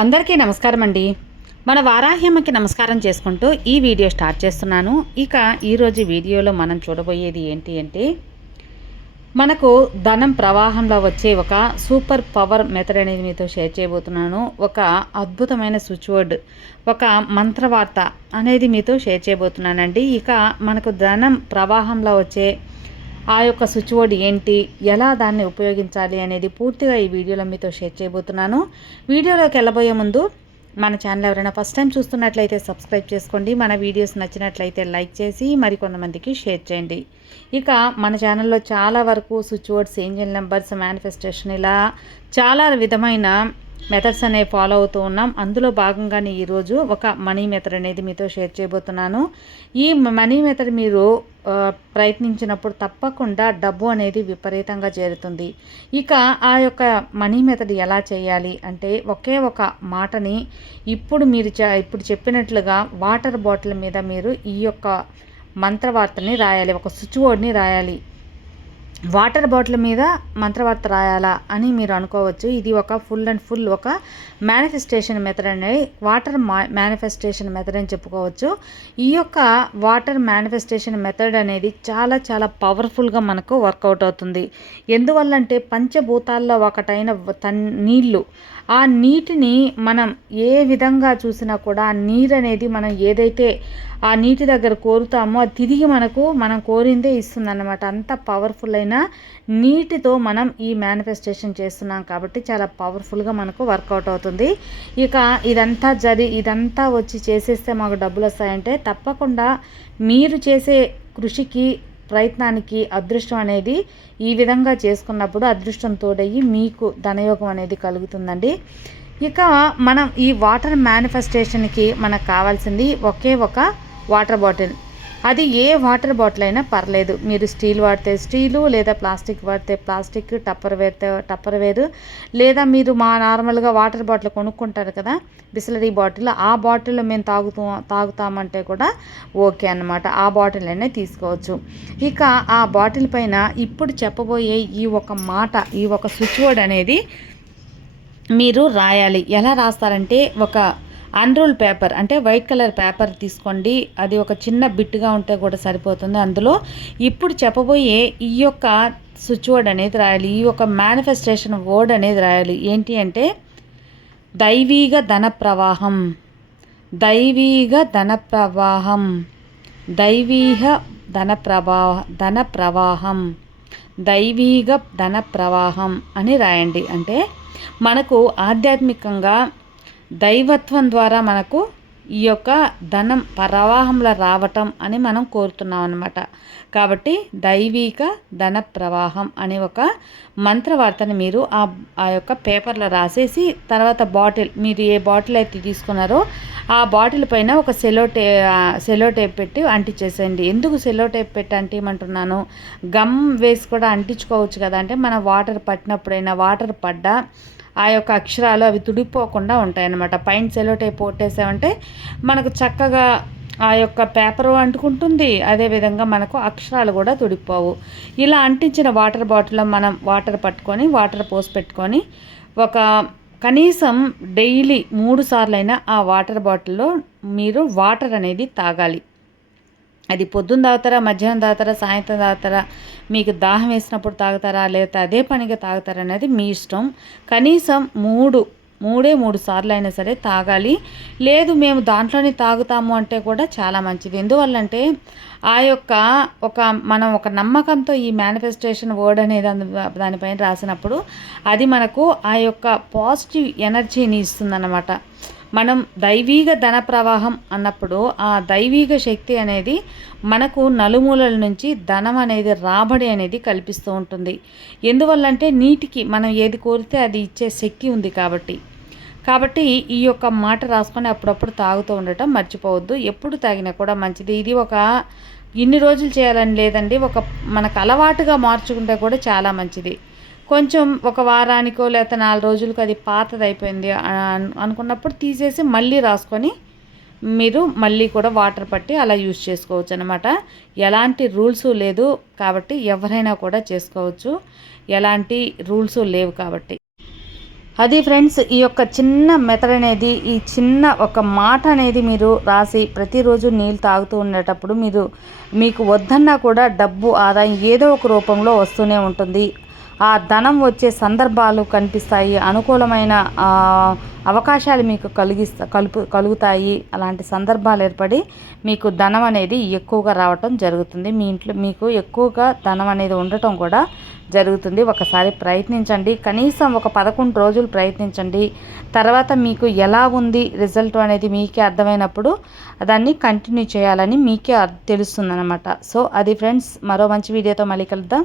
అందరికీ నమస్కారం అండి. మన వారాహ్యమ్మకి నమస్కారం చేసుకుంటూ ఈ వీడియో స్టార్ట్ చేస్తున్నాను. ఇక ఈరోజు వీడియోలో మనం చూడబోయేది ఏంటి అంటే మనకు ధనం ప్రవాహంలో వచ్చే ఒక సూపర్ పవర్ మెథడ్ అనేది మీతో షేర్ చేయబోతున్నాను. ఒక అద్భుతమైన స్విచ్ వర్డ్ ఒక మంత్రవార్త అనేది మీతో షేర్ చేయబోతున్నానండి. ఇక మనకు ధనం ప్రవాహంలో వచ్చే ఆ యొక్క స్విచ్ బోర్డ్ ఏంటి? ఎలా దాన్ని ఉపయోగించాలి అనేది పూర్తిగా ఈ వీడియోలో మీతో షేర్ చేయబోతున్నాను. వీడియోలోకి వెళ్ళబోయే ముందు మన ఛానల్ ఎవరైనా ఫస్ట్ టైం చూస్తున్నట్లయితే సబ్స్క్రైబ్ చేసుకోండి. మన వీడియోస్ నచ్చినట్లయితే లైక్ చేసి మరికొంతమందికి షేర్ చేయండి. ఇక మన ఛానల్లో చాలా వరకు switch boards angel numbers manifestation ఇలా చాలా విధమైన మెథడ్స్ అనేవి ఫాలో అవుతూ ఉన్నాం. అందులో భాగంగానే ఈరోజు ఒక మనీ మెథడ్ అనేది మీతో షేర్ చేయబోతున్నాను. ఈ మనీ మెథడ్ మీరు ప్రయత్నించినప్పుడు తప్పకుండా డబ్బు అనేది విపరీతంగా చేరుతుంది. ఇక ఆ యొక్క మనీ మెథడ్ ఎలా చేయాలి అంటే ఒకే ఒక మాటని ఇప్పుడు మీరు ఇప్పుడు చెప్పినట్లుగా వాటర్ బాటిల్ మీద మీరు ఈ యొక్క మంత్రవార్తని రాయాలి ఒక స్విచ్ బోర్డ్ని రాయాలి. వాటర్ బాటిల్ మీద మంత్రవార్త రాయాలా అని మీరు అనుకోవచ్చు. ఇది ఒక ఫుల్ అండ్ ఫుల్ ఒక మేనిఫెస్టేషన్ మెథడ్ అనేది వాటర్ మా మేనిఫెస్టేషన్ మెథడ్ అని చెప్పుకోవచ్చు. ఈ యొక్క వాటర్ మేనిఫెస్టేషన్ మెథడ్ అనేది చాలా చాలా పవర్ఫుల్గా మనకు వర్కౌట్ అవుతుంది. ఎందువల్లంటే పంచభూతాల్లో ఒకటైన తన్ నీళ్ళు ఆ నీటిని మనం ఏ విధంగా చూసినా కూడా ఆ నీరు అనేది మనం ఏదైతే ఆ నీటి దగ్గర కోరుతామో అది తిరిగి మనకు మనం కోరిందే ఇస్తుంది అన్నమాట అంత పవర్ఫుల్ అయిన నీటితో మనం ఈ మేనిఫెస్టేషన్ చేస్తున్నాం కాబట్టి చాలా పవర్ఫుల్గా మనకు వర్కౌట్ అవుతుంది. ఇక ఇదంతా జరి ఇదంతా వచ్చి చేసేస్తే మాకు డబ్బులు వస్తాయంటే తప్పకుండా మీరు చేసే కృషికి ప్రయత్నానికి అదృష్టం అనేది ఈ విధంగా చేసుకున్నప్పుడు అదృష్టం తోడయ్యి మీకు ధనయోగం అనేది కలుగుతుందండి. ఇక మనం ఈ వాటర్ మేనిఫెస్టేషన్కి మనకు కావాల్సింది ఒకే ఒక వాటర్ బాటిల్. అది ఏ వాటర్ బాటిల్ అయినా పర్లేదు. మీరు స్టీల్ వాడితే స్టీలు లేదా ప్లాస్టిక్ వాడితే ప్లాస్టిక్ టప్పర్ వేరితే టప్పర్ వేరు లేదా మీరు మా నార్మల్గా వాటర్ బాటిల్ కొనుక్కుంటారు కదా బిస్లరీ బాటిల్ ఆ బాటిల్ మేము తాగుతూ తాగుతామంటే కూడా ఓకే అనమాట ఆ బాటిల్ అయినా తీసుకోవచ్చు. ఇక ఆ బాటిల్ పైన ఇప్పుడు చెప్పబోయే ఈ ఒక మాట ఈ ఒక స్విచ్ బోర్డ్ అనేది మీరు రాయాలి. ఎలా రాస్తారంటే ఒక అన్రోల్ పేపర్ అంటే వైట్ కలర్ పేపర్ తీసుకోండి. అది ఒక చిన్న బిట్టుగా ఉంటే కూడా సరిపోతుంది. అందులో ఇప్పుడు చెప్పబోయే ఈ యొక్క స్విచ్ వర్డ్ అనేది రాయాలి. ఈ యొక్క మేనిఫెస్టేషన్ వర్డ్ అనేది రాయాలి. ఏంటి అంటే దైవీగ ధన ప్రవాహం. దైవీగ ధన ప్రవాహం. దైవీగ ధన ప్రవాహ ధన ప్రవాహం. దైవీగ ధన ప్రవాహం అని రాయండి. అంటే మనకు ఆధ్యాత్మికంగా దైవత్వం ద్వారా మనకు ఈ యొక్క ధనం ప్రవాహంలో రావటం అని మనం కోరుతున్నాం అనమాట కాబట్టి దైవిక ధన ప్రవాహం అనే ఒక మంత్రవార్తని మీరు ఆ ఆ యొక్క పేపర్లో రాసేసి తర్వాత బాటిల్ మీరు ఏ బాటిల్ అయితే తీసుకున్నారో ఆ బాటిల్ పైన ఒక సెలో టే సెలో టేప్ పెట్టి అంటించేసేయండి. ఎందుకు సెలో టేప్ పెట్టి అంటిమంటున్నాను? గమ్ వేసి కూడా అంటించుకోవచ్చు కదా. అంటే మన వాటర్ పట్టినప్పుడైనా వాటర్ పడ్డా ఆ యొక్క అక్షరాలు అవి తుడిపోకుండా ఉంటాయి అన్నమాట పైన సెలో టైప్ కొట్టేసామంటే మనకు చక్కగా ఆ యొక్క పేపర్ అంటుకుంటుంది. అదేవిధంగా మనకు అక్షరాలు కూడా తుడిపోవు. ఇలా అంటించిన వాటర్ బాటిల్లో మనం వాటర్ పట్టుకొని వాటర్ పోసి పెట్టుకొని ఒక కనీసం డైలీ మూడు సార్లైనా ఆ వాటర్ బాటిల్లో మీరు వాటర్ అనేది తాగాలి. అది పొద్దున్న తాగుతారా మధ్యాహ్నం తాగుతారా సాయంత్రం తాగుతారా మీకు దాహం వేసినప్పుడు తాగుతారా లేకపోతే అదే పనిగా తాగుతారా అనేది మీ ఇష్టం. కనీసం మూడు మూడే మూడు సార్లు అయినా సరే తాగాలి. లేదు మేము దాంట్లోనే తాగుతాము అంటే కూడా చాలా మంచిది. ఎందువల్లంటే ఆ యొక్క ఒక మనం ఒక నమ్మకంతో ఈ మేనిఫెస్టేషన్ వర్డ్ అనేది దానిపైన రాసినప్పుడు అది మనకు ఆ యొక్క పాజిటివ్ ఎనర్జీని ఇస్తుందన్నమాట. మనం దైవీగ ధన ప్రవాహం అన్నప్పుడు ఆ దైవీగ శక్తి అనేది మనకు నలుమూలల నుంచి ధనం అనేది రాబడి అనేది కల్పిస్తూ ఉంటుంది. ఎందువల్లంటే నీటికి మనం ఏది కోరితే అది ఇచ్చే శక్తి ఉంది కాబట్టి. కాబట్టి ఈ యొక్క మాట రాసుకొని అప్పుడప్పుడు తాగుతూ ఉండటం మర్చిపోవద్దు. ఎప్పుడు తాగినా కూడా మంచిది. ఇది ఒక ఇన్ని రోజులు చేయాలని లేదండి ఒక మనకు అలవాటుగా మార్చుకుంటే కూడా చాలా మంచిది. కొంచెం ఒక వారానికో లేకపోతే నాలుగు రోజులకు అది పాతది అయిపోయింది అనుకున్నప్పుడు తీసేసి మళ్ళీ రాసుకొని మీరు మళ్ళీ కూడా వాటర్ పట్టి అలా యూజ్ చేసుకోవచ్చు అనమాట ఎలాంటి రూల్స్ లేదు కాబట్టి ఎవరైనా కూడా చేసుకోవచ్చు. ఎలాంటి రూల్స్ లేవు కాబట్టి. అది ఫ్రెండ్స్ ఈ యొక్క చిన్న మెథడ్ అనేది ఈ చిన్న ఒక మాట అనేది మీరు రాసి ప్రతిరోజు నీళ్ళు తాగుతూ ఉండేటప్పుడు మీరు మీకు వద్దన్నా కూడా డబ్బు ఆదాయం ఏదో ఒక రూపంలో వస్తూనే ఉంటుంది. ఆ ధనం వచ్చే సందర్భాలు కనిపిస్తాయి అనుకూలమైన అవకాశాలు మీకు కలిగిస్తా కలుపు కలుగుతాయి. అలాంటి సందర్భాలు ఏర్పడి మీకు ధనం అనేది ఎక్కువగా రావటం జరుగుతుంది. మీ ఇంట్లో మీకు ఎక్కువగా ధనం అనేది ఉండటం కూడా జరుగుతుంది. ఒకసారి ప్రయత్నించండి. కనీసం ఒక పదకొండు రోజులు ప్రయత్నించండి. తర్వాత మీకు ఎలా ఉంది రిజల్ట్ అనేది మీకే అర్థమైనప్పుడు దాన్ని కంటిన్యూ చేయాలని మీకే తెలుస్తుంది అనమాట సో అది ఫ్రెండ్స్ మరో మంచి వీడియోతో మళ్ళీ కలుద్దాం.